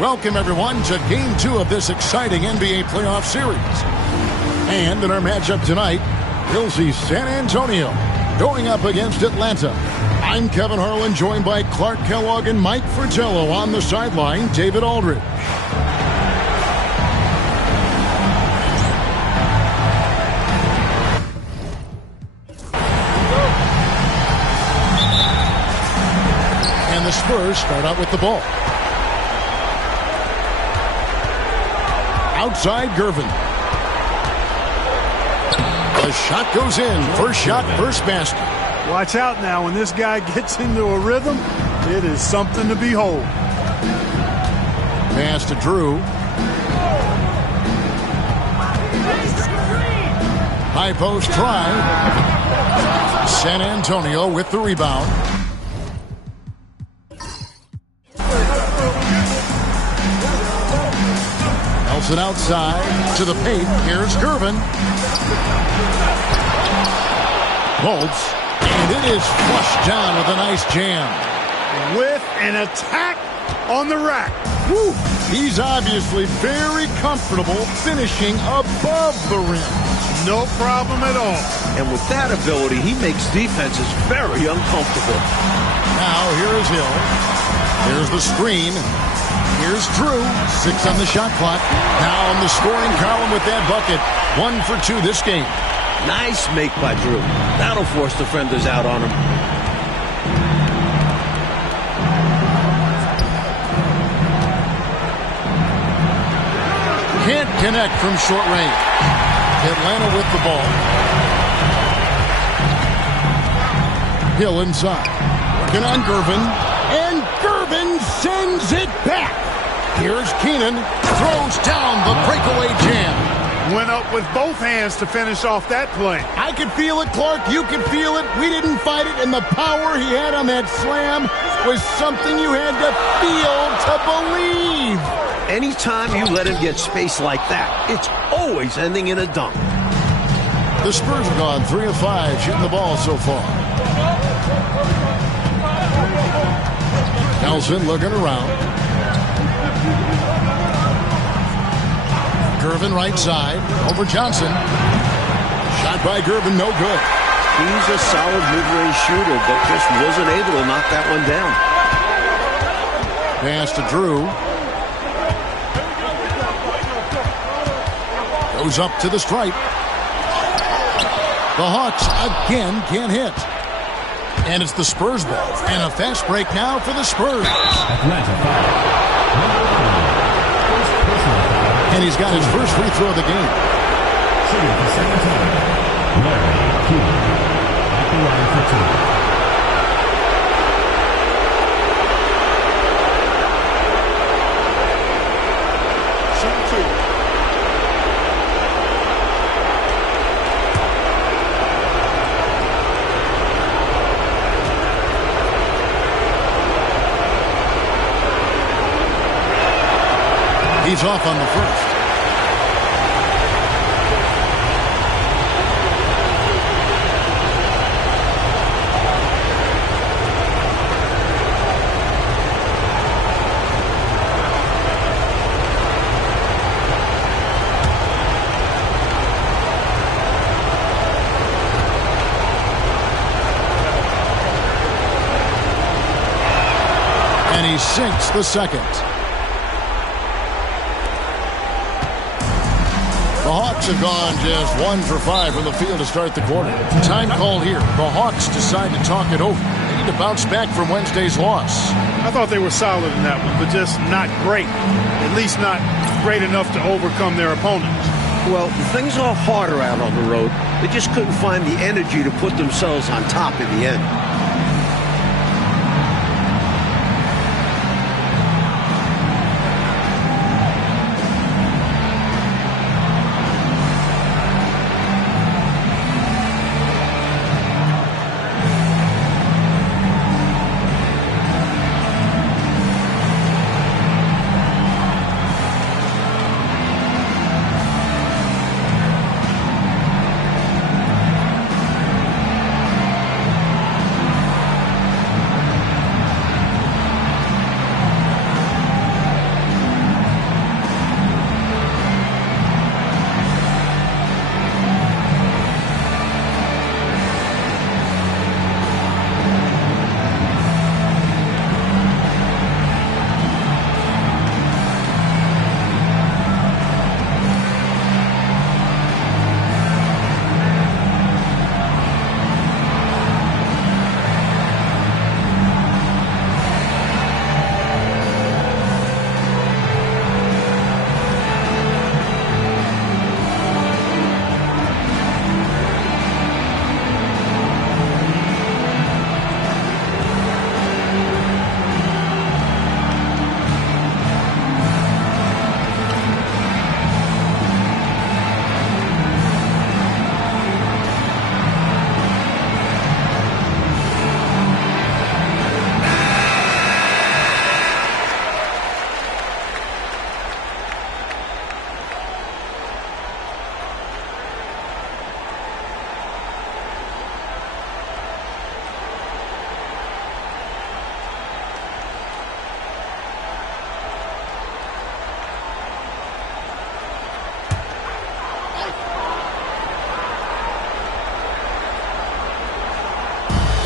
Welcome, everyone, to Game 2 of this exciting NBA playoff series. And in our matchup tonight, we'll see San Antonio going up against Atlanta. I'm Kevin Harlan, joined by Clark Kellogg and Mike Fratello. On the sideline, David Aldridge. And the Spurs start out with the ball. Outside Gervin. The shot goes in. First shot, first basket. Watch out now. When this guy gets into a rhythm, it is something to behold. Pass to Drew. High post try. San Antonio with the rebound. Nelson outside to the paint. Here's Gervin. Bolts. And it is flushed down with a nice jam. With an attack on the rack. Woo. He's obviously very comfortable finishing above the rim. No problem at all. And with that ability, he makes defenses very uncomfortable. Now here is Hill. Here's the screen. Here's Drew. 6 on the shot clock. Now on the scoring column with that bucket. 1 for 2 this game. Nice make by Drew. That'll force defenders out on him. Can't connect from short range. Atlanta with the ball. Hill inside. Working on Gervin. And Gervin sends it back. Here's Keenan. Throws down the breakaway jam. Went up with both hands to finish off that play. I could feel it, Clark. You could feel it. We didn't fight it, and the power he had on that slam was something you had to feel to believe. Anytime you let him get space like that, it's always ending in a dunk. The Spurs have gone 3 of 5 shooting the ball so far. Nelson looking around. Gervin right side over Johnson. Shot by Gervin, no good. He's a solid mid-range shooter, but just wasn't able to knock that one down. Pass to Drew. Goes up to the stripe. The Hawks again can't hit. And it's the Spurs ball. And a fast break now for the Spurs. And he's got his first free throw of the game. He's off on the first. And he sinks the second. The Hawks have gone just 1 for 5 from the field to start the quarter. Time call here. The Hawks decide to talk it over. They need to bounce back from Wednesday's loss. I thought they were solid in that one, but just not great. At least not great enough to overcome their opponents. Well, things are harder out on the road. They just couldn't find the energy to put themselves on top in the end.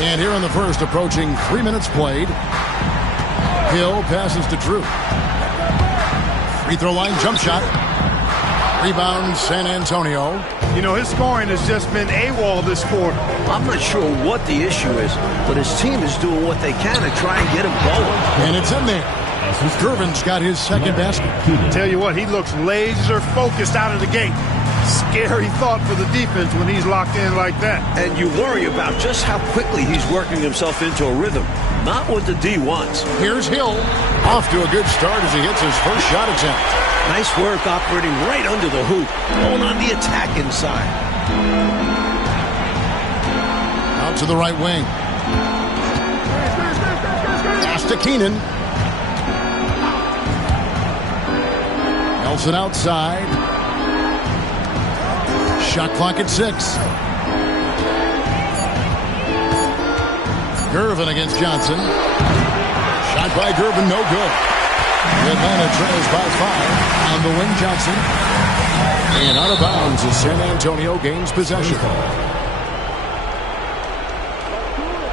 And here in the first, approaching 3 minutes played. Hill passes to Drew. Free throw line jump shot. Rebound San Antonio. You know, his scoring has just been AWOL this quarter. I'm not sure what the issue is, but his team is doing what they can to try and get him going. And it's in there. Gervin's got his second basket. Tell you what, he looks laser focused out of the gate. Scary thought for the defense when he's locked in like that. And you worry about just how quickly he's working himself into a rhythm. Not what the D wants. Here's Hill. Off to a good start as he hits his first shot attempt. Nice work operating right under the hoop. Going on the attack inside. Out to the right wing. Pass to Keenan. Nelson outside. Shot clock at 6. Gervin against Johnson. Shot by Gervin, no good. Atlanta trails by 5 on the wing. Johnson. And out of bounds as San Antonio gains possession.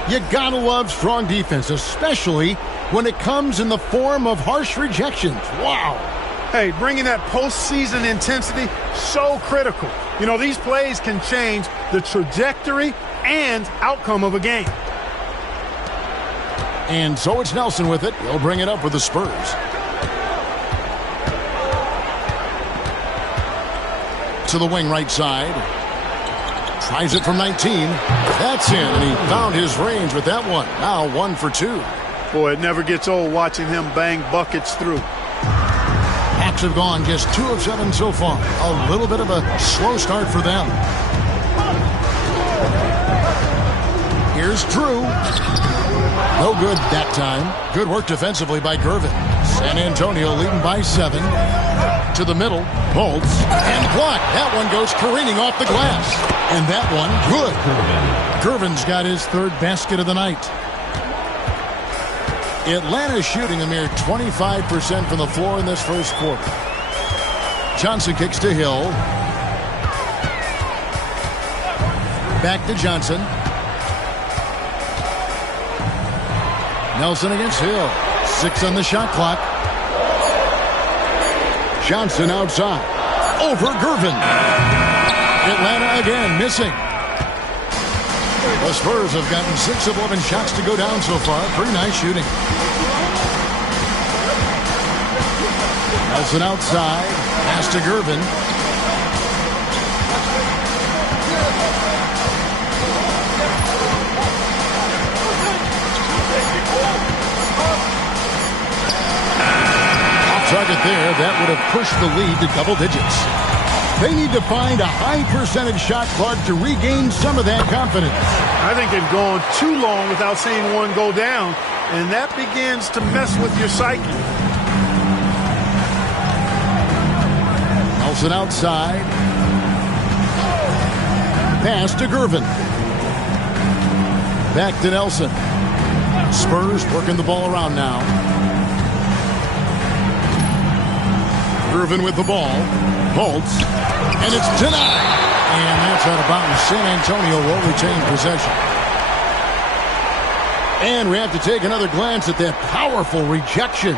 You gotta love strong defense, especially when it comes in the form of harsh rejections. Wow. Hey, bringing that postseason intensity, so critical. You know, these plays can change the trajectory and outcome of a game. And so it's Nelson with it. He'll bring it up for the Spurs. To the wing right side. Tries it from 19. That's in, and he found his range with that one. Now 1 for 2. Boy, it never gets old watching him bang buckets through. Hawks have gone just 2 of 7 so far. A little bit of a slow start for them. Here's Drew. No good that time. Good work defensively by Gervin. San Antonio leading by 7. To the middle. Bolts. And blocked. That one goes careening off the glass. And that one, good. Gervin's got his 3rd basket of the night. Atlanta shooting a mere 25% from the floor in this first quarter. Johnson kicks to Hill. Back to Johnson. Nelson against Hill. 6 on the shot clock. Johnson outside. Over Gervin. Atlanta again missing. The Spurs have gotten 6 of 11 shots to go down so far. Pretty nice shooting. Nelson outside. Pass to Gervin. Off target there. That would have pushed the lead to double digits. They need to find a high percentage shot clock to regain some of that confidence. I think they've gone too long without seeing one go down, and that begins to mess with your psyche. Nelson outside. Pass to Gervin. Back to Nelson. Spurs working the ball around now. Gervin with the ball. Holtz. And it's denied. And that's out of bounds. San Antonio will retain possession. And we have to take another glance at that powerful rejection.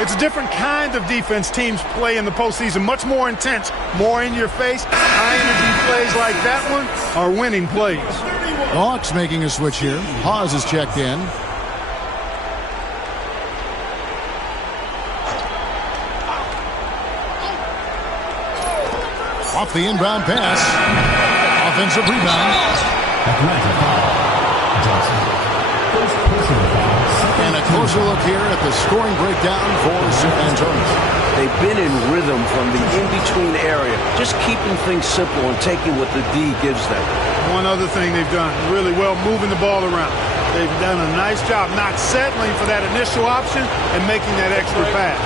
It's a different kind of defense teams play in the postseason. Much more intense, more in your face. High-energy plays like that one are winning plays. The Hawks making a switch here. Hawes is checked in. Off the inbound pass. Offensive rebound. And a closer look here at the scoring breakdown for San Antonio. They've been in rhythm from the in-between area, just keeping things simple and taking what the D gives them. One other thing they've done really well, moving the ball around. They've done a nice job not settling for that initial option and making that extra pass.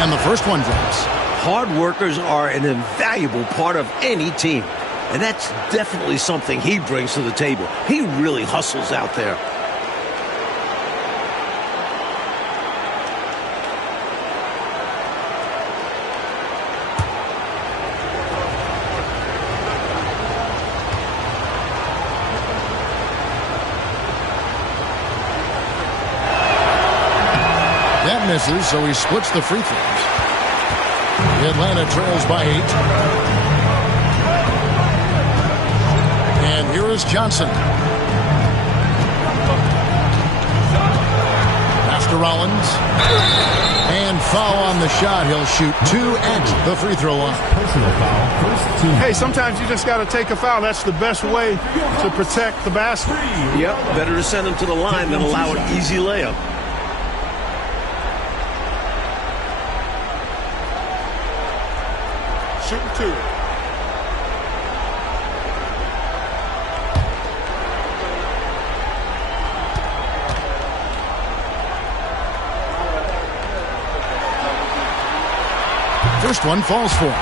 And the first one drops. Hard workers are an invaluable part of any team. And that's definitely something he brings to the table. He really hustles out there. That misses, so he splits the free throws. Atlanta trails by 8. And here is Johnson. Pass to Rollins. And foul on the shot. He'll shoot 2 at the free throw line. Personal foul, first team. Hey, sometimes you just got to take a foul. That's the best way to protect the basket. Yep, better to send him to the line than allow an easy layup. Shooting 2. First one falls for him.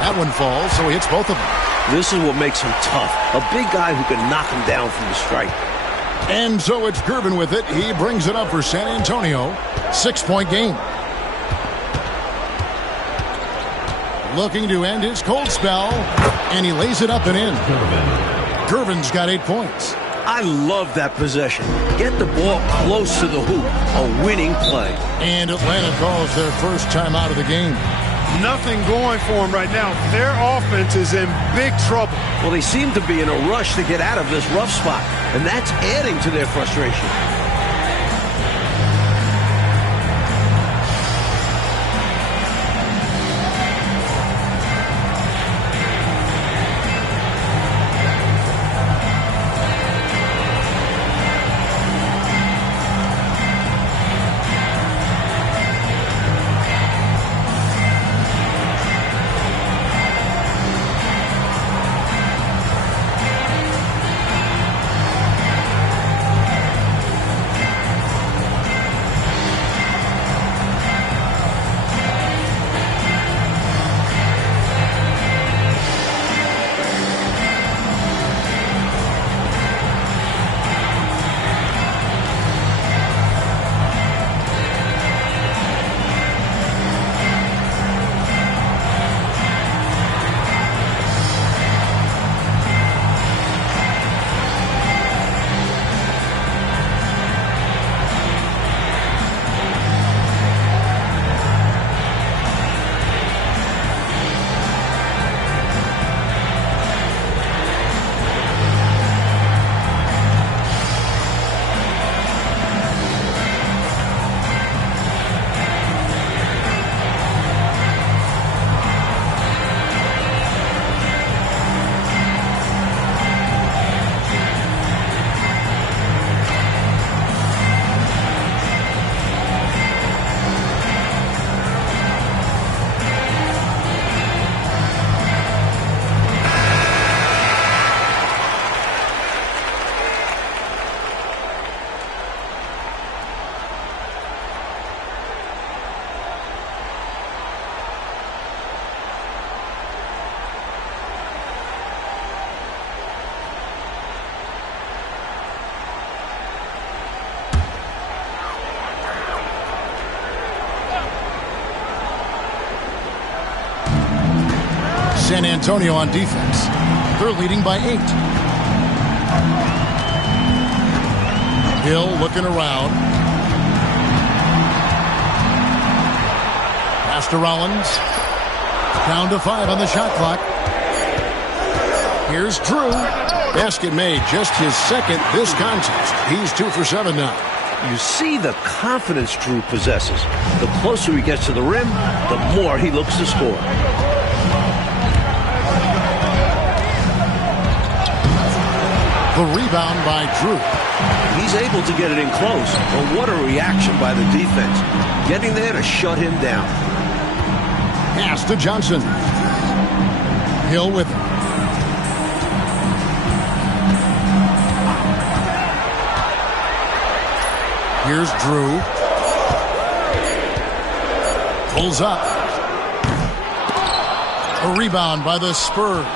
That one falls, so he hits both of them. This is what makes him tough. A big guy who can knock him down from the stripe. And so it's Gervin with it. He brings it up for San Antonio. 6-point game. Looking to end his cold spell. And he lays it up and in. Gervin's got 8 points. I love that possession. Get the ball close to the hoop. A winning play. And Atlanta calls their first time out of the game. Nothing going for them right now. Their offense is in big trouble. Well, they seem to be in a rush to get out of this rough spot, and that's adding to their frustration. San Antonio on defense. They're leading by 8. Hill looking around. Pass to Rollins. Down to 5 on the shot clock. Here's Drew. Basket made, just his second this contest. He's 2 for 7 now. You see the confidence Drew possesses. The closer he gets to the rim, the more he looks to score. The rebound by Drew. He's able to get it in close, but what a reaction by the defense. Getting there to shut him down. Pass to Johnson. Hill with it. Here's Drew. Pulls up. A rebound by the Spurs.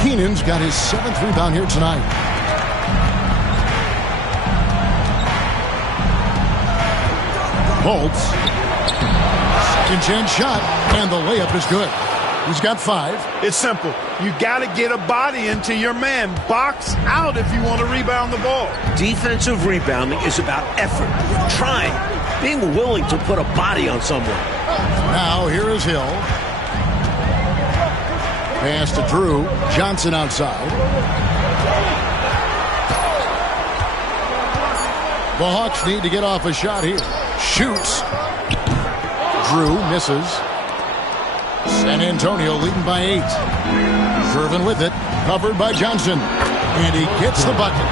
Keenan's got his 7th rebound here tonight. Bolts. Second chance shot, and the layup is good. He's got 5. It's simple. You got to get a body into your man. Box out if you want to rebound the ball. Defensive rebounding is about effort, trying, being willing to put a body on someone. Now here is Hill. Pass to Drew. Johnson outside. The Hawks need to get off a shot here. Shoots. Drew misses. San Antonio leading by 8. Gervin with it. Covered by Johnson. And he gets the bucket.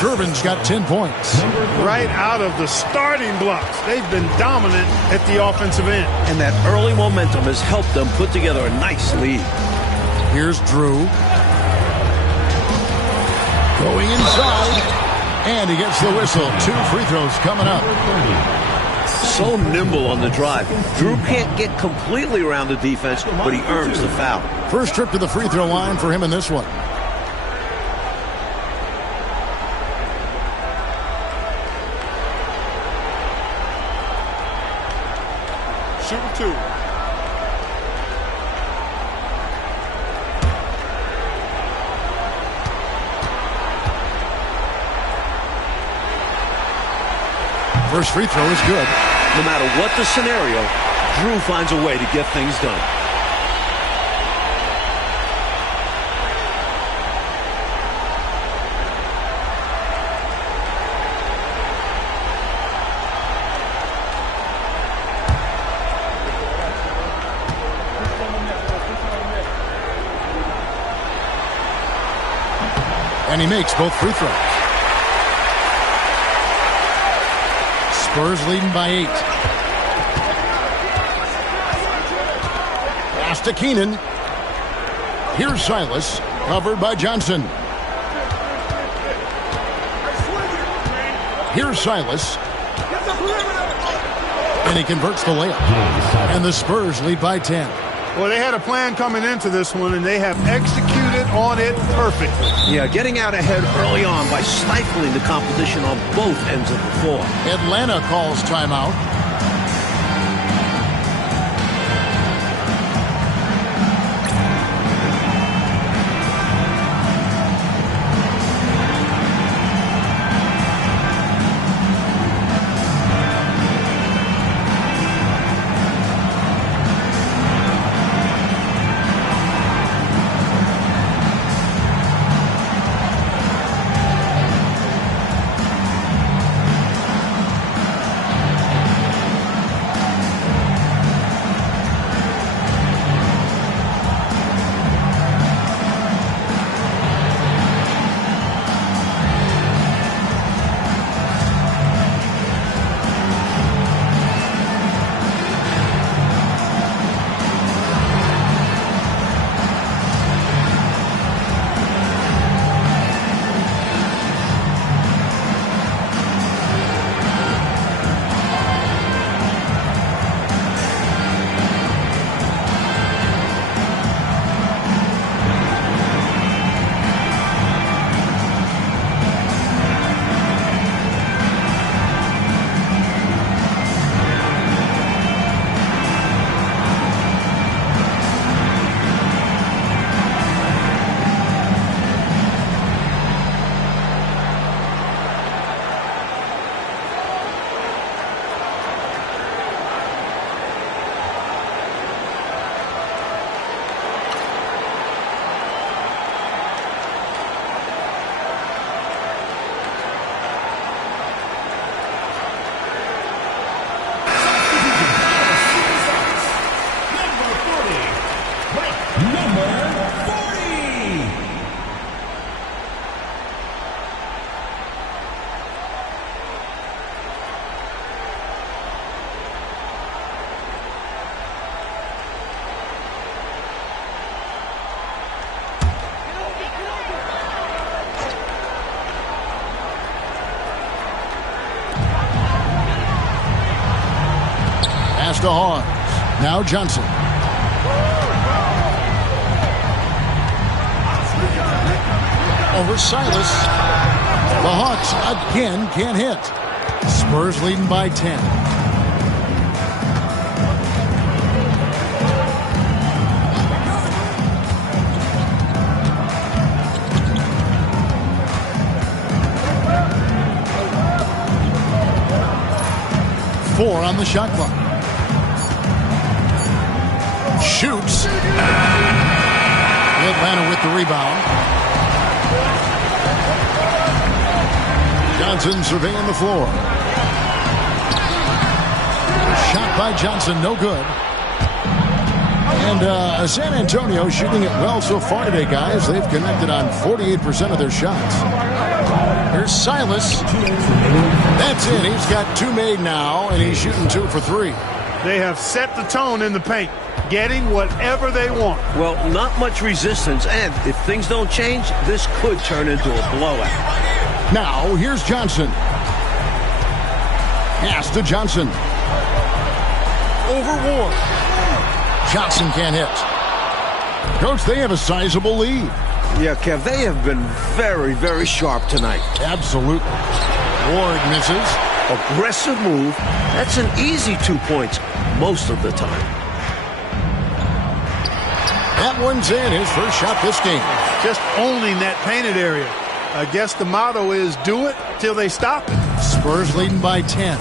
Gervin's got 10 points. Right out of the starting blocks. They've been dominant at the offensive end. And that early momentum has helped them put together a nice lead. Here's Drew. Going inside. And he gets the whistle. 2 free throws coming up. So nimble on the drive. Drew can't get completely around the defense, but he earns the foul. First trip to the free throw line for him in this one. Shooting 2. First free throw is good. No matter what the scenario, Drew finds a way to get things done. And he makes both free throws. Spurs leading by 8. Pass to Keenan. Here's Silas, covered by Johnson. Here's Silas. And he converts the layup. And the Spurs lead by 10. Well, they had a plan coming into this one, and they have executed on it perfectly. Yeah, getting out ahead early on by stifling the competition on both ends of the floor. Atlanta calls timeout. Pass to Hawes. Now Johnson. over Silas. The Hawks again can't hit. Spurs leading by 10. Four on the shot clock. Shoots. Atlanta with the rebound. Johnson surveying the floor. Shot by Johnson, no good. And San Antonio shooting it well so far today, guys. They've connected on 48% of their shots. Here's Silas. That's it. He's got two made now, and he's shooting 2 for 3. They have set the tone in the paint, getting whatever they want. Well, not much resistance, and if things don't change, this could turn into a blowout. Now, here's Johnson. Pass to Johnson. Over Ward. Johnson can't hit. Coach, they have a sizable lead. Yeah, Kev, they have been very, very sharp tonight. Absolutely. Ward misses. Aggressive move. That's an easy 2 points most of the time. That one's in. His first shot this game. Just owning that painted area. I guess the motto is do it till they stop it. Spurs leading by 10.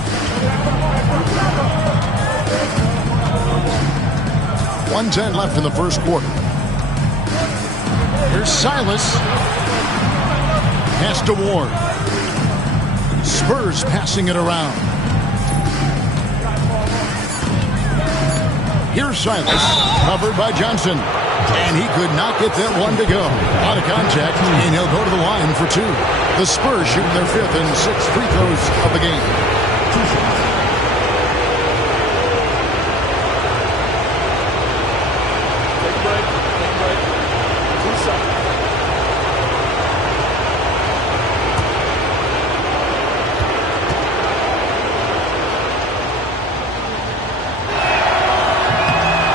1:10 left in the first quarter. Here's Silas. Pass to Ward. Spurs passing it around. Here's Silas. Covered by Johnson. And he could not get that one to go. Out of contact, and he'll go to the line for 2. The Spurs shooting their 5th and 6th free throws of the game.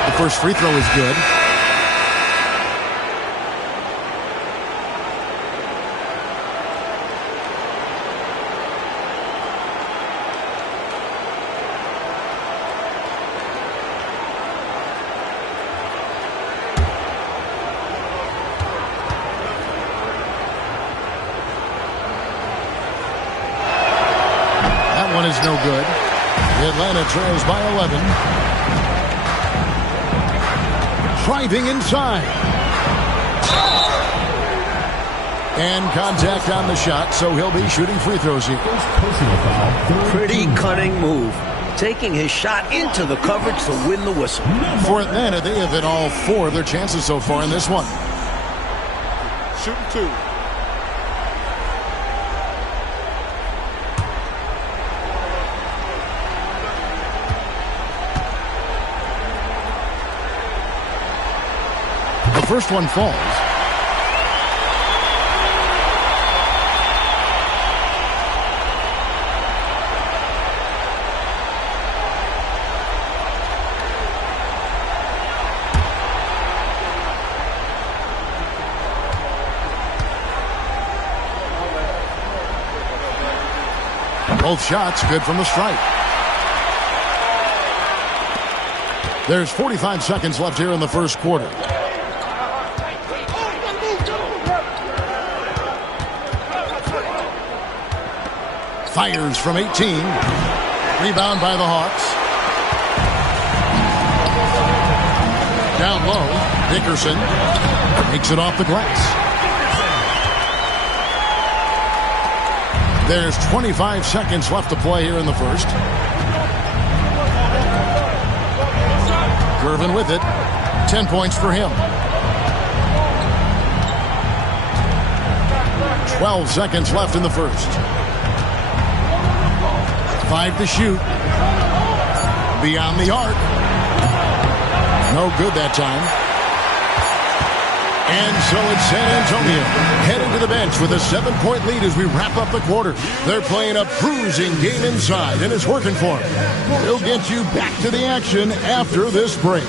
The first free throw is good. One is no good. Atlanta trails by 11. Driving inside. And contact on the shot, so he'll be shooting free throws here. Pretty cunning move. Taking his shot into the coverage to win the whistle. For Atlanta, they have hit all 4 of their chances so far in this one. Shooting 2. The first one falls. Both shots good from the stripe. There's 45 seconds left here in the first quarter. Fires from 18. Rebound by the Hawks. Down low. Dickerson makes it off the glass. There's 25 seconds left to play here in the first. Gervin with it. 10 points for him. 12 seconds left in the first. 5 to shoot. Beyond the arc. No good that time. And so it's San Antonio heading to the bench with a 7-point lead as we wrap up the quarter. They're playing a bruising game inside, and it's working for them. They'll get you back to the action after this break.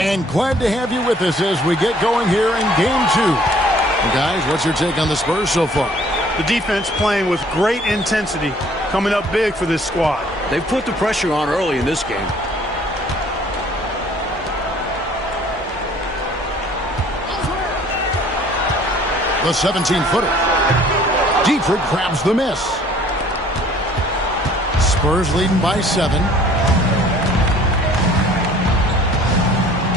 And glad to have you with us as we get going here in Game 2. Guys, what's your take on the Spurs so far? The defense playing with great intensity, coming up big for this squad. They've put the pressure on early in this game. The 17-footer. Dietrich grabs the miss. Spurs leading by 7.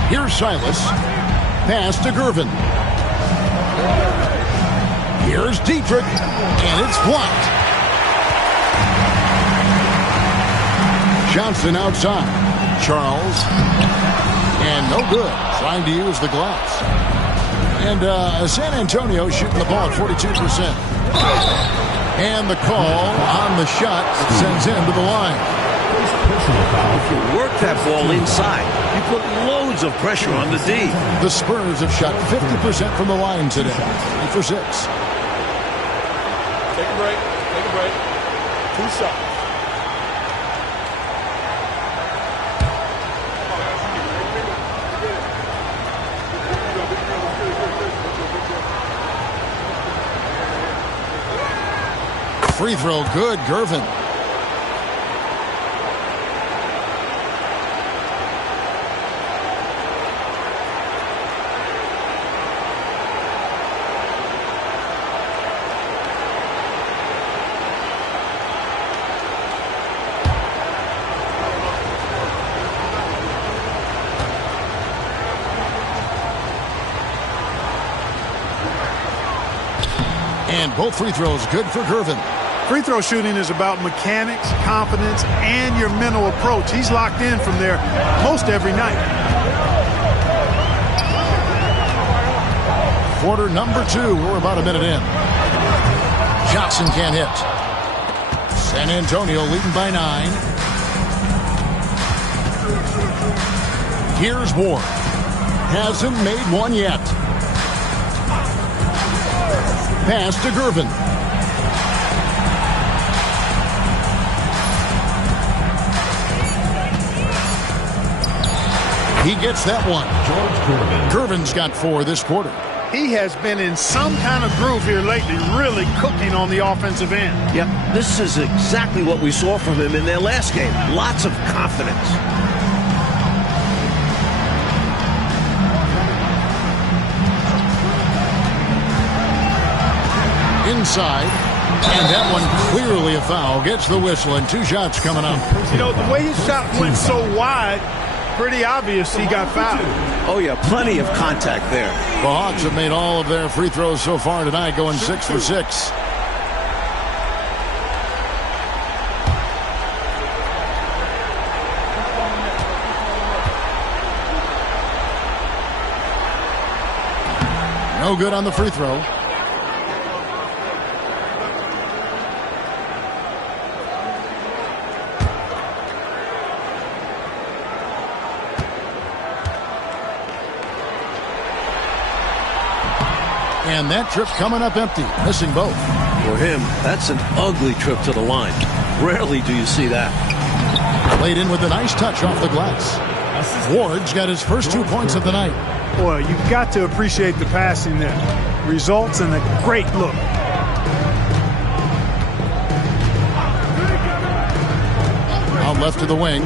Here's Silas. Pass to Gervin. Here's Dietrich. And it's blocked. Johnson outside. Charles. And no good. Trying to use the glass. And San Antonio shooting the ball at 42%. And the call on the shot sends him to the line. If you work that ball inside, you put loads of pressure on the D. The Spurs have shot 50% from the line today. 3 for 6. Take a break. Take a break. 2 shots. Free throw good, Gervin. And both free throws good for Gervin. Free throw shooting is about mechanics, confidence, and your mental approach. He's locked in from there most every night. Quarter number 2. We're about a minute in. Johnson can't hit. San Antonio leading by 9. Here's Ward. Hasn't made one yet. Pass to Gervin. He gets that one. Gervin's got 4 this quarter. He has been in some kind of groove here lately, really cooking on the offensive end. Yep, this is exactly what we saw from him in their last game. Lots of confidence. Inside. And that one clearly a foul. Gets the whistle and 2 shots coming up. You know, the way his shot went so wide, pretty obvious he got fouled. Oh, yeah, plenty of contact there. The Hawks have made all of their free throws so far tonight, going 6 for 6. No good on the free throw. And that trip coming up empty, missing both. For him, that's an ugly trip to the line. Rarely do you see that. Laid in with a nice touch off the glass. Ward's got his first 2 points of the night. Boy, you've got to appreciate the passing there. Results in a great look. Out left to the wing.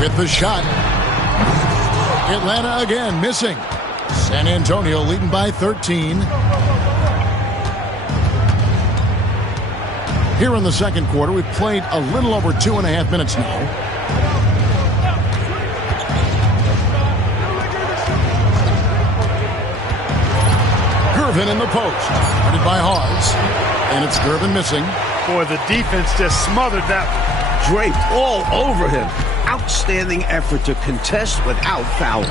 With the shot. Atlanta again missing. San Antonio leading by 13. Here in the second quarter, we've played a little over 2.5 minutes now. Gervin in the post. Guarded by Hawes. And it's Gervin missing. Boy, the defense just smothered that one. Draped all over him. Outstanding effort to contest without fouling.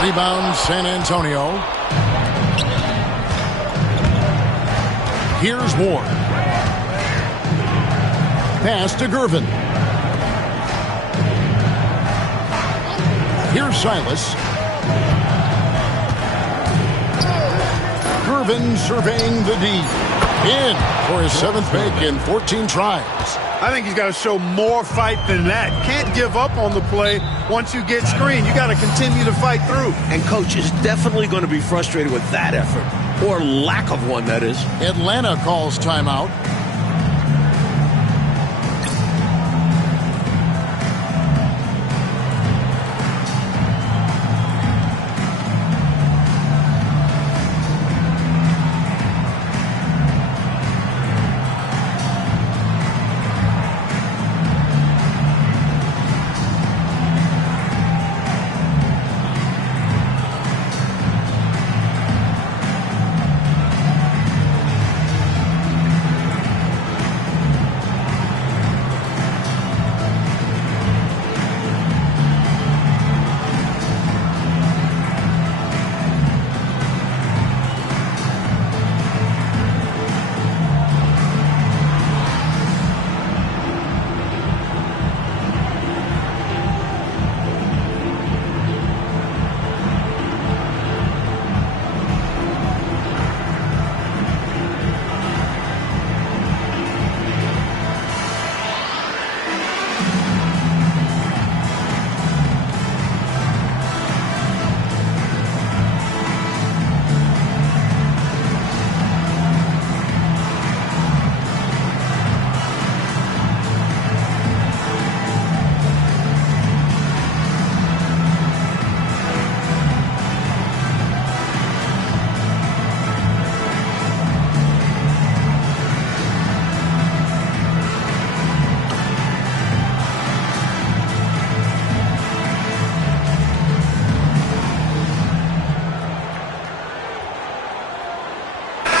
Rebound, San Antonio. Here's Ward. Pass to Gervin. Here's Silas. Irvin surveying the D. In for his 7th make in 14 tries. I think he's got to show more fight than that. Can't give up on the play once you get screened. You got to continue to fight through. And coach is definitely going to be frustrated with that effort, or lack of one, that is. Atlanta calls timeout.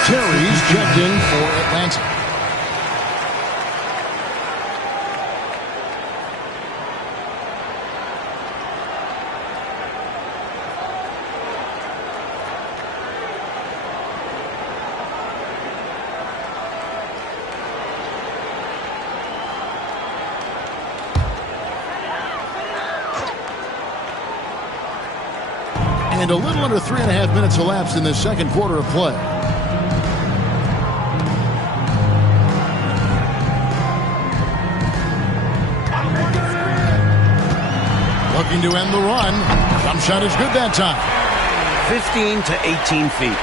Terry's checked in for Atlanta. And a little under 3.5 minutes elapsed in this second quarter of play. Looking to end the run. Jump shot is good that time. 15 to 18 feet.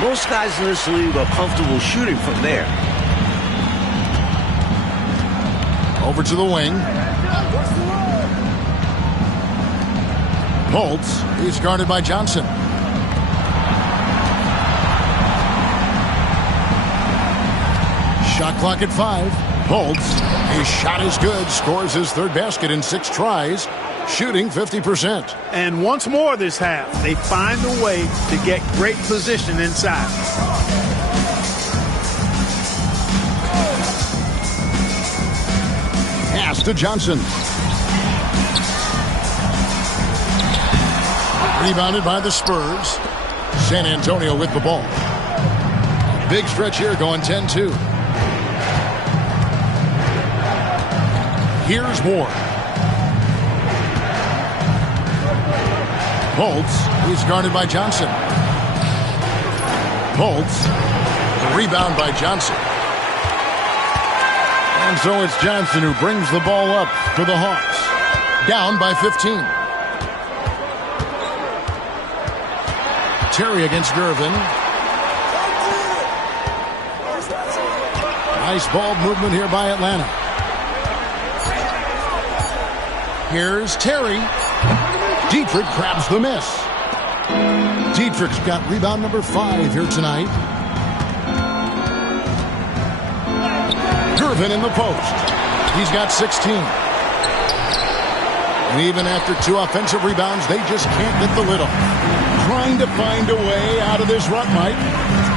Most guys in this league are comfortable shooting from there. Over to the wing. Holtz. He's guarded by Johnson. Shot clock at 5. Holtz. His shot is good. Scores his 3rd basket in 6 tries. Shooting 50%. And once more this half, they find a way to get great position inside. Pass to Johnson. Rebounded by the Spurs. San Antonio with the ball. Big stretch here going 10-2. Here's Moore. Holtz. He's guarded by Johnson. Holtz. The rebound by Johnson. And so it's Johnson who brings the ball up for the Hawks. Down by 15. Terry against Irvin. Nice ball movement here by Atlanta. Here's Terry. Dietrich grabs the miss. Dietrich's got rebound number 5 here tonight. Irvin in the post. He's got 16. And even after 2 offensive rebounds, they just can't get the lid off. Trying to find a way out of this rut, Mike.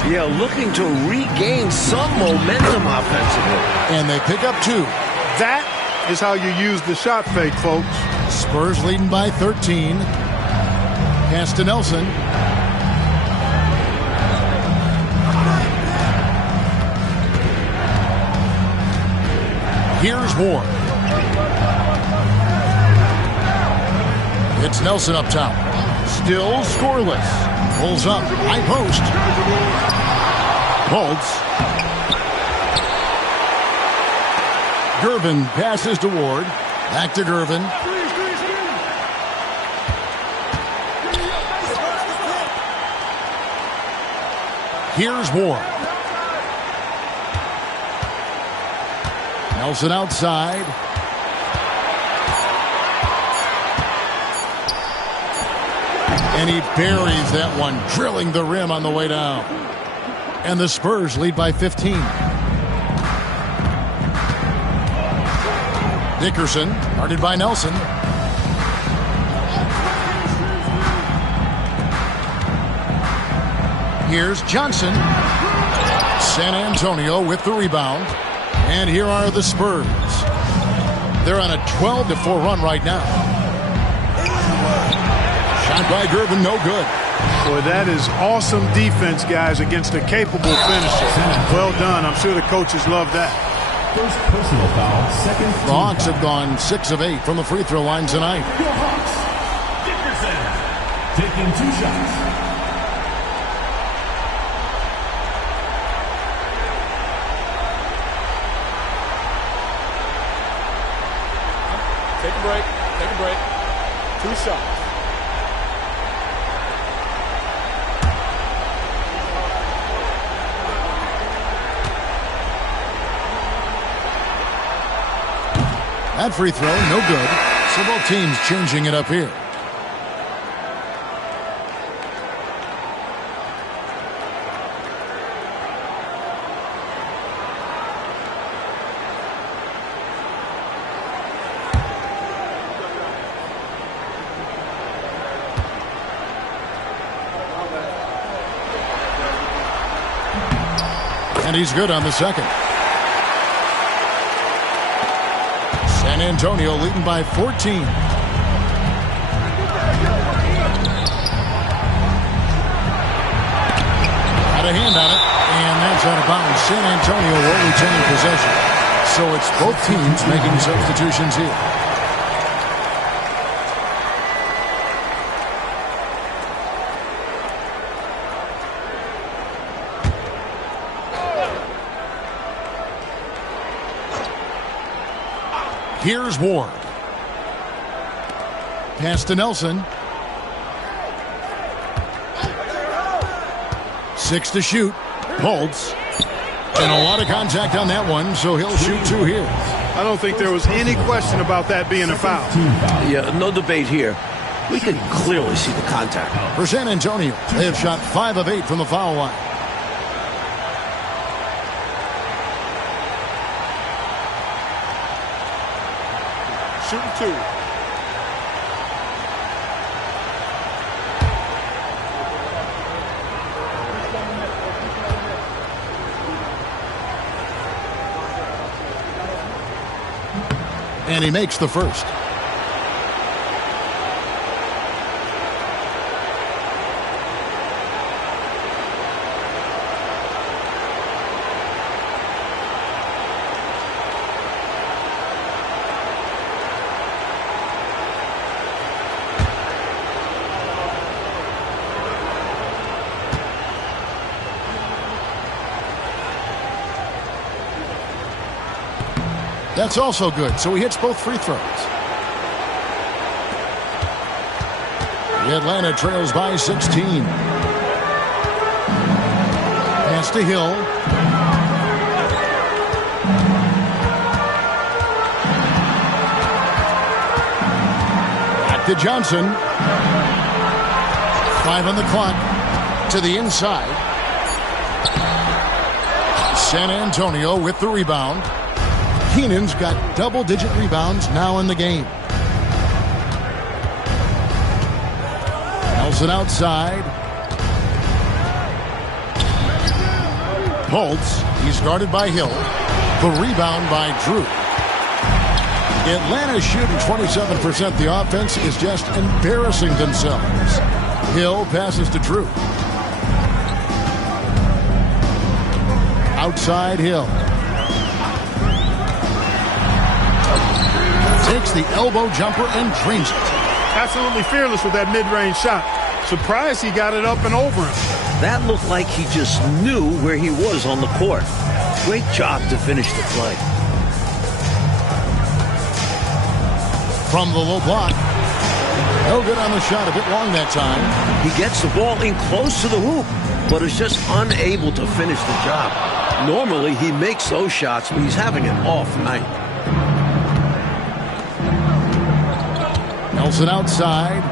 Yeah, looking to regain some momentum offensively. And they pick up 2. That is how you use the shot fake, folks. Spurs leading by 13. Pass to Nelson. Here's Moore. It's Nelson up top. Still scoreless. Pulls up. High post. Holds. Gervin passes to Ward. Back to Gervin. Here's Ward. Nelson outside. And he buries that one, drilling the rim on the way down. And the Spurs lead by 15. Dickerson, guarded by Nelson. Here's Johnson. San Antonio with the rebound. And here are the Spurs. They're on a 12-4 run right now. Shot by Gervin, no good. Boy, that is awesome defense, guys, against a capable finisher. Well done. I'm sure the coaches love that. First personal foul, second. The Hawks have gone 6 of 8 from the free throw line tonight. Your Hawks, Dickerson, taking 2 shots. Take a break. Take a break. 2 shots. That free throw, no good. So both teams changing it up here. And he's good on the second. San Antonio leading by 14. Got a hand on it, and that's out of bounds. San Antonio will retain possession. So it's both teams making substitutions here. Here's Ward. Pass to Nelson. 6 to shoot. Holds. And a lot of contact on that one, so he'll shoot 2 here. I don't think there was any question about that being a foul. Yeah, no debate here. We can clearly see the contact. For San Antonio, they have shot 5 of 8 from the foul line. Shooting 2. And he makes the first. That's also good, so he hits both free throws. The Atlanta trails by 16. Pass to Hill. Back to Johnson. 5 on the clock. To the inside. San Antonio with the rebound. Keenan's got double-digit rebounds now in the game. Nelson outside. Holtz. He's guarded by Hill. The rebound by Drew. Atlanta shooting 27%. The offense is just embarrassing themselves. Hill passes to Drew. Outside Hill. Takes the elbow jumper and drains it. Absolutely fearless with that mid-range shot. Surprised he got it up and over him. That looked like he just knew where he was on the court. Great job to finish the play. From the low block. No good on the shot, a bit long that time. He gets the ball in close to the hoop, but is just unable to finish the job. Normally, he makes those shots, but he's having an off night. Nelson outside.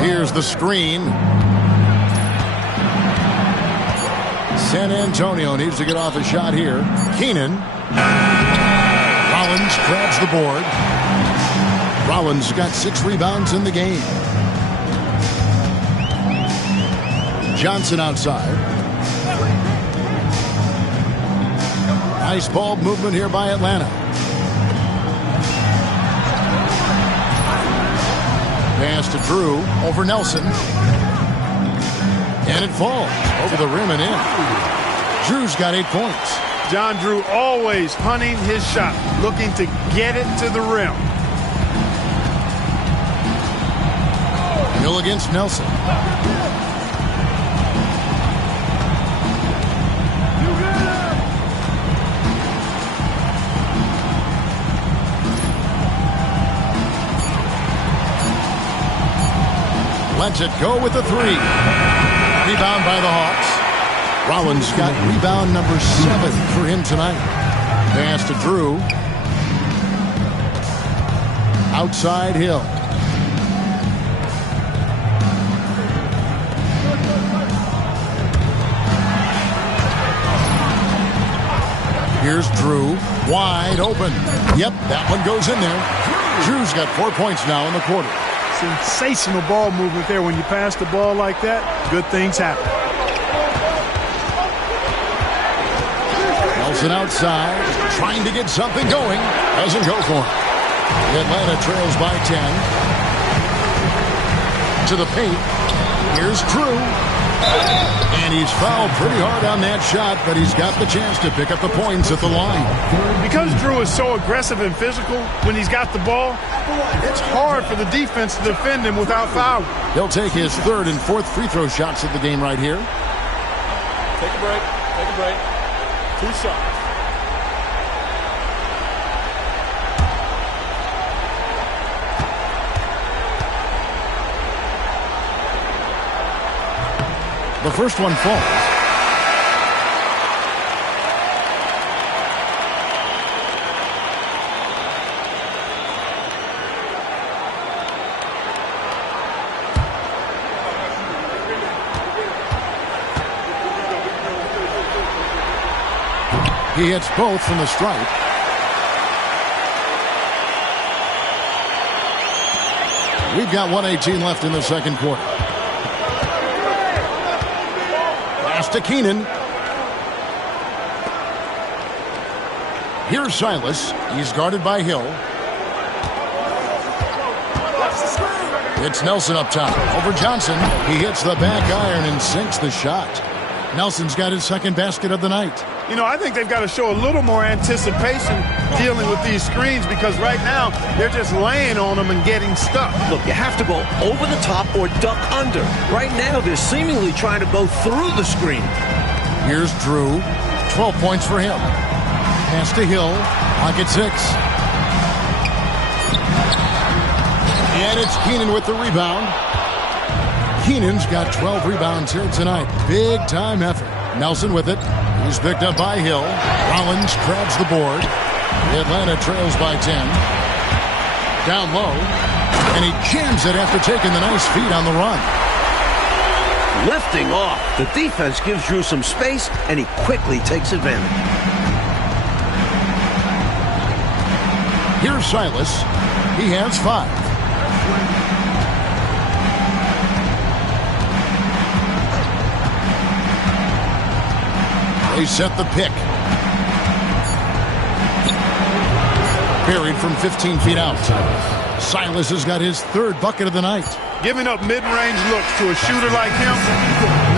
Here's the screen. San Antonio needs to get off a shot here. Keenan. Rollins grabs the board. Rollins got 6 rebounds in the game. Johnson outside. Nice ball movement here by Atlanta. Pass to Drew over Nelson. And it falls over the rim and in. Drew's got 8 points. John Drew always hunting his shot, looking to get it to the rim. Hill against Nelson. Lets it go with the 3. Rebound by the Hawks. Rollins got rebound number 7 for him tonight. Pass to Drew. Outside Hill. Here's Drew. Wide open. Yep, that one goes in there. Drew's got 4 points now in the quarter. Sensational ball movement there. When you pass the ball like that, good things happen. Nelson outside, trying to get something going. Doesn't go for him. Atlanta trails by 10. To the paint. Here's Drew. And he's fouled pretty hard on that shot, but he's got the chance to pick up the points at the line. Because Drew is so aggressive and physical when he's got the ball, it's hard for the defense to defend him without fouling. He'll take his 3rd and 4th free throw shots of the game right here. Take a break. Take a break. 2 shots. The first one falls. He hits both from the stripe. We've got 1:18 left in the second quarter. Pass to Keenan. Here's Silas. He's guarded by Hill. It's Nelson up top. Over Johnson. He hits the back iron and sinks the shot. Nelson's got his 2nd basket of the night. You know, I think they've got to show a little more anticipation dealing with these screens, because right now they're just laying on them and getting stuck. Look, you have to go over the top or duck under. Right now, they're seemingly trying to go through the screen. Here's Drew. 12 points for him. Pass to Hill. Pocket 6. And it's Keenan with the rebound. Keenan's got 12 rebounds here tonight. Big time effort. Nelson with it. He's picked up by Hill. Rollins grabs the board. Atlanta trails by 10. Down low. And he jams it after taking the nice feed on the run. Lifting off. The defense gives Drew some space, and he quickly takes advantage. Here's Silas. He has 5. They set the pick. Buried from 15 feet out. Silas has got his 3rd bucket of the night. Giving up mid-range looks to a shooter like him,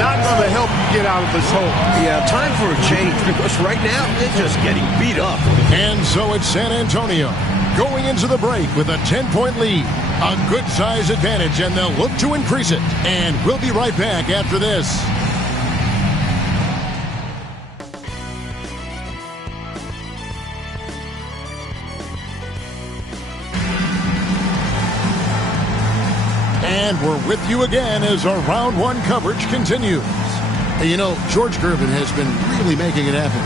not going to help you get out of this hole. Yeah, time for a change because right now they're just getting beat up. And so it's San Antonio going into the break with a 10-point lead. A good size advantage, and they'll look to increase it. And we'll be right back after this. And we're with you again as our round one coverage continues. Hey, you know, George Gervin has been really making it happen.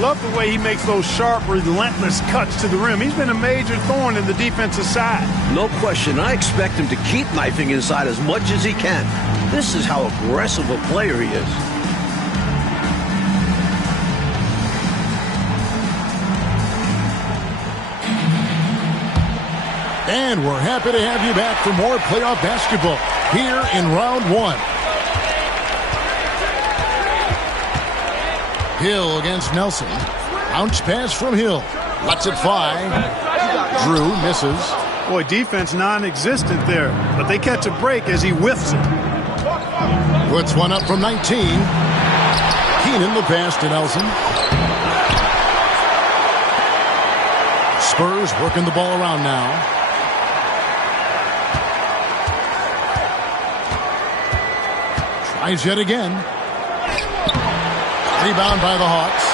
Love the way he makes those sharp, relentless cuts to the rim. He's been a major thorn in the defensive side. No question. I expect him to keep knifing inside as much as he can. This is how aggressive a player he is. And we're happy to have you back for more playoff basketball here in round one. Hill against Nelson. Bounce pass from Hill. Lets it fly. Drew misses. Boy, defense non-existent there, but they catch a break as he whiffs it. Puts one up from 19. Keenan the pass to Nelson. Spurs working the ball around now. Tries yet again. Rebound by the Hawks.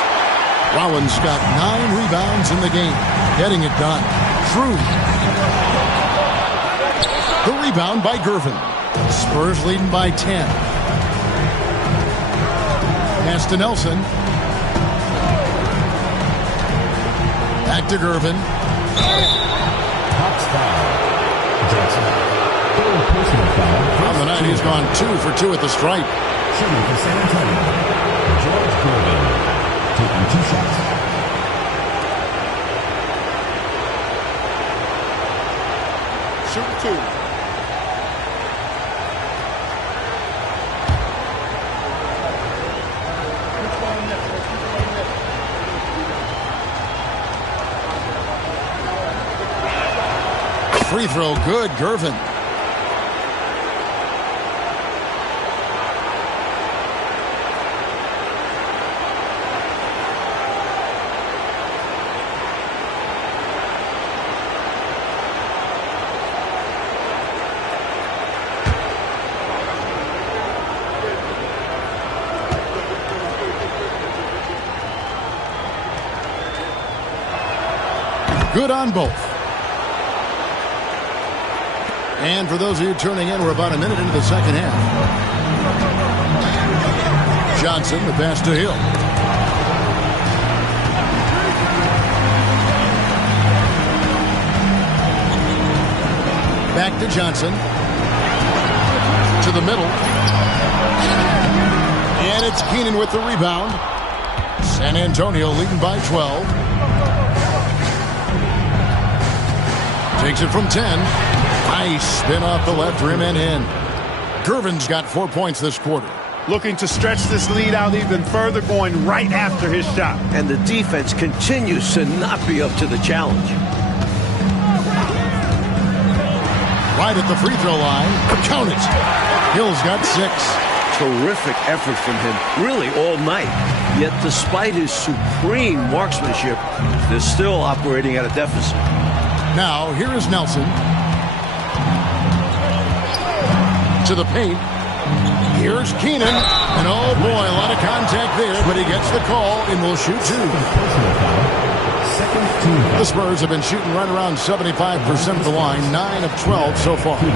Rollins got 9 rebounds in the game. Getting it done. Drew. The rebound by Gervin. Spurs leading by 10. Pass to Nelson. Back to Gervin. Hawks foul. Johnson. Third personal foul. On the night, he's gone 2 for 2 at the stripe. Shooting for San Antonio. George Gervin taking 2 shots. Shoot 2. Free throw, good, Gervin. Good on both. And for those of you turning in, we're about a minute into the second half. Johnson, the pass to Hill. Back to Johnson. To the middle. And it's Keenan with the rebound. San Antonio leading by 12. Takes it from 10. Nice spin off the left rim and in. Gervin's got 4 points this quarter. Looking to stretch this lead out even further, going right after his shot. And the defense continues to not be up to the challenge. Right at the free throw line. Count it. Hill's got 6. Terrific effort from him, really all night. Yet despite his supreme marksmanship, they're still operating at a deficit. Now, here is Nelson. To the paint. Here's Keenan. And oh boy, a lot of contact there, but he gets the call and will shoot 2. The Spurs have been shooting right around 75% of the line, 9 of 12 so far. 2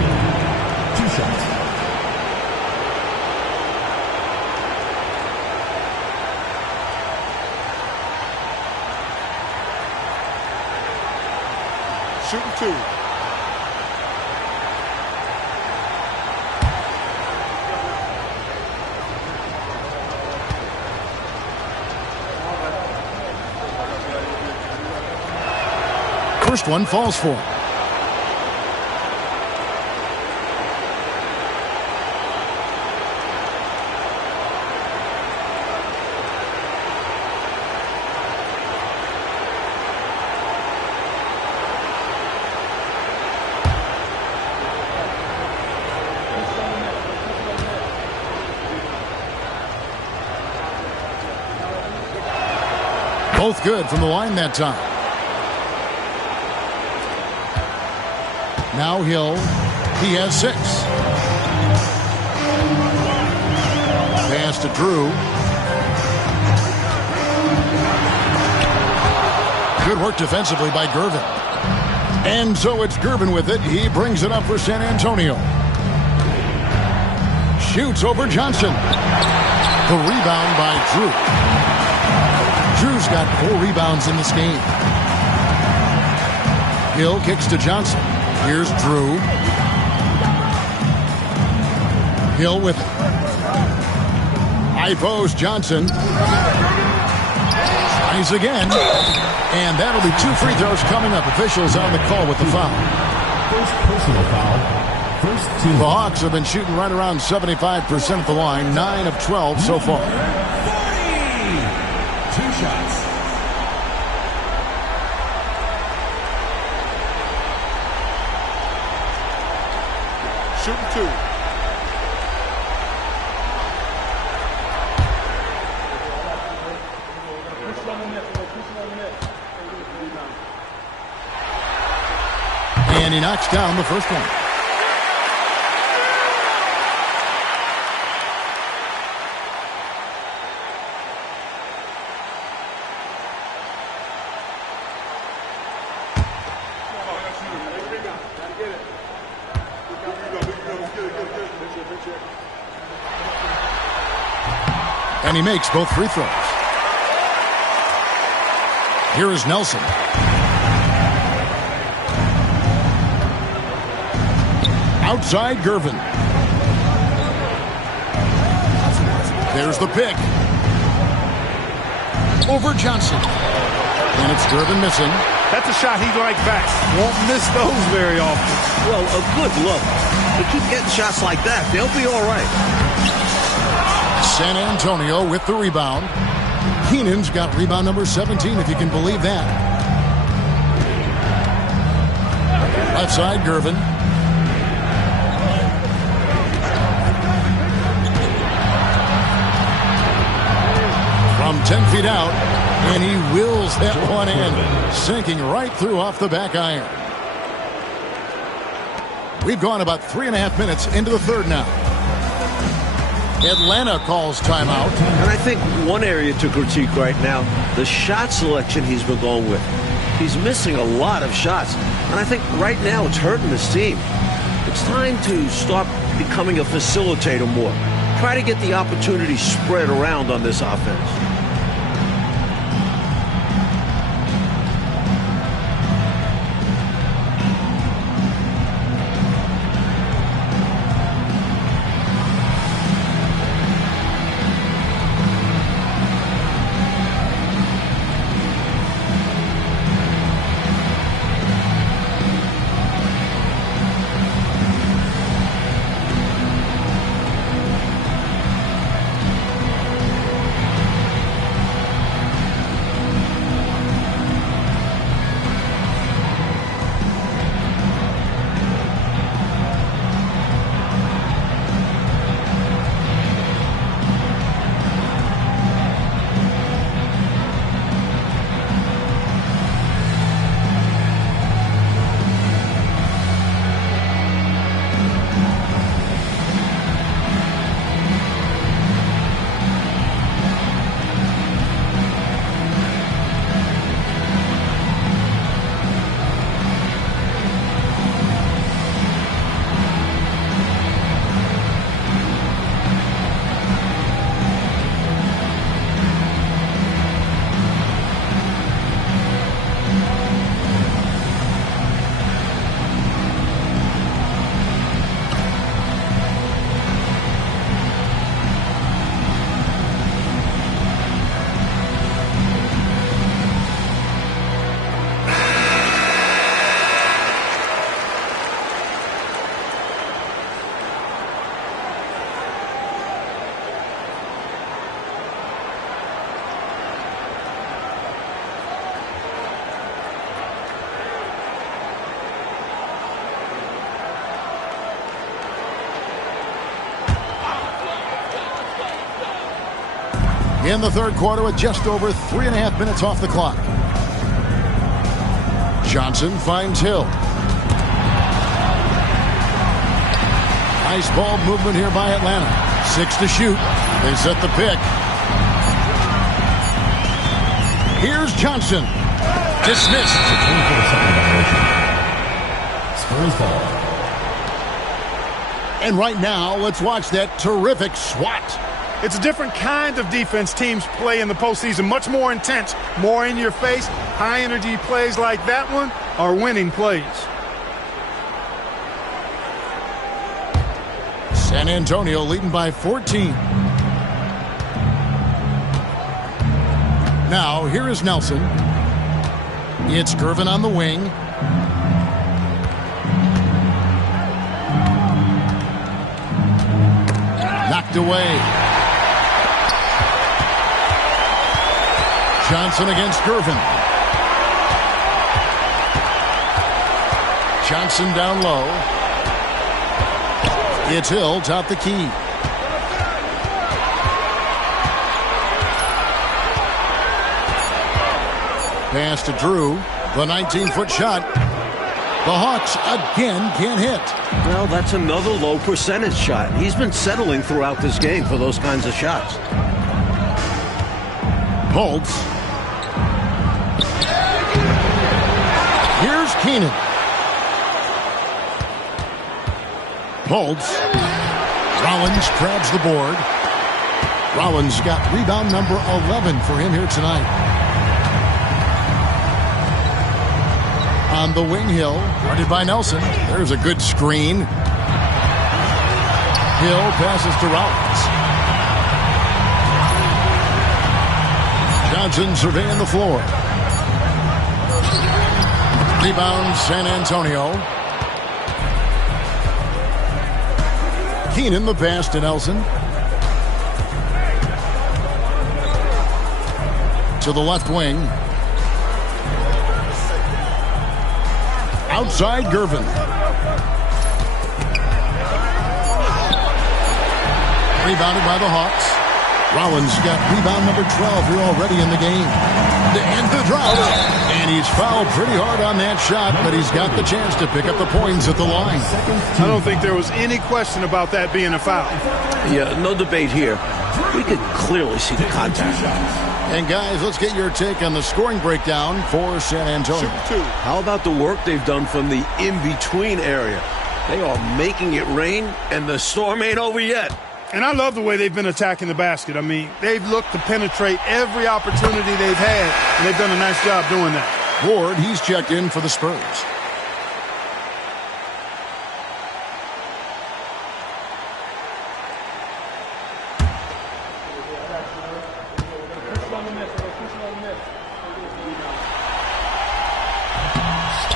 shots. Shooting 2. First one falls for him. Both good from the line that time. Now Hill. He has 6. Pass to Drew. Good work defensively by Gervin. And so it's Gervin with it. He brings it up for San Antonio. Shoots over Johnson. The rebound by Drew. Drew's got 4 rebounds in this game. Hill kicks to Johnson. Here's Drew. Hill with it. High post, Johnson. Tries again. And that'll be 2 free throws coming up. Officials on the call with the foul. First personal foul. First team. The Hawks have been shooting right around 75% at the line. 9 of 12 so far. 40. 2 shots. Shooting 2. And he knocks down the first one. And he makes both free throws. Here is Nelson. Outside Gervin. There's the pick. Over Johnson. And it's Gervin missing. That's a shot he'd like back. Won't miss those very often. Well, a good look. They keep getting shots like that. They'll be all right. San Antonio with the rebound. Keenan's got rebound number 17, if you can believe that. Left side, Gervin. From 10 feet out, and he wills that one in, sinking right through off the back iron. We've gone about 3.5 minutes into the third now. Atlanta calls timeout. And I think one area to critique right now, the shot selection he's been going with. He's missing a lot of shots. And I think right now it's hurting his team. It's time to start becoming a facilitator more. Try to get the opportunity spread around on this offense. in the third quarter with just over 3.5 minutes off the clock. Johnson finds Hill. Nice ball movement here by Atlanta. 6 to shoot. They set the pick. Here's Johnson. Dismissed. Spurs ball. And right now, let's watch that terrific swat. It's a different kind of defense teams play in the postseason. Much more intense, more in your face. High energy plays like that one are winning plays. San Antonio leading by 14. Now, here is Nelson. It's Gervin on the wing. Knocked away. Johnson against Gervin. Johnson down low. It's Hill, top the key. Pass to Drew. The 19-foot shot. The Hawks again can't hit. Well, that's another low percentage shot. He's been settling throughout this game for those kinds of shots. Holtz. Here's Keenan. Holtz. Rollins grabs the board. Rollins got rebound number 11 for him here tonight. On the wing, Hill, guarded by Nelson. There's a good screen. Hill passes to Rollins. Johnson surveying the floor. Rebound, San Antonio. Keenan the pass to Nelson. To the left wing. Outside Gervin. Rebounded by the Hawks. Rollins got rebound number 12 here already in the game. And the drop. And he's fouled pretty hard on that shot, but he's got the chance to pick up the points at the line. I don't think there was any question about that being a foul. Yeah, no debate here. We could clearly see the contact. And guys, let's get your take on the scoring breakdown for San Antonio. How about the work they've done from the in-between area? They are making it rain, and the storm ain't over yet. And I love the way they've been attacking the basket. I mean, they've looked to penetrate every opportunity they've had, and they've done a nice job doing that. Ward, he's checked in for the Spurs.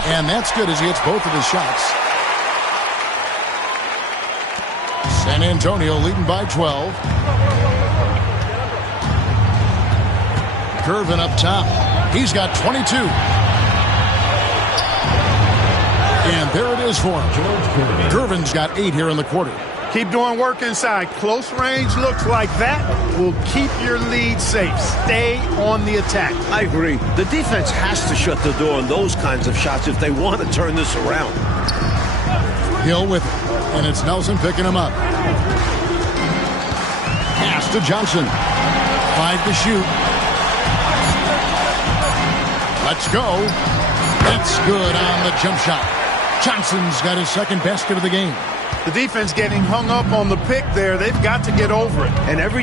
And that's good as he hits both of his shots. San Antonio leading by 12. Gervin up top. He's got 22. And there it is for him. Gervin's got 8 here in the quarter. Keep doing work inside. Close range looks like that will keep your lead safe. Stay on the attack. I agree. The defense has to shut the door on those kinds of shots if they want to turn this around. Hill with it. And it's Nelson picking him up. Pass to Johnson. 5 to shoot. Let's go. That's good on the jump shot. Johnson's got his second basket of the game. The defense getting hung up on the pick there. They've got to get over it. And every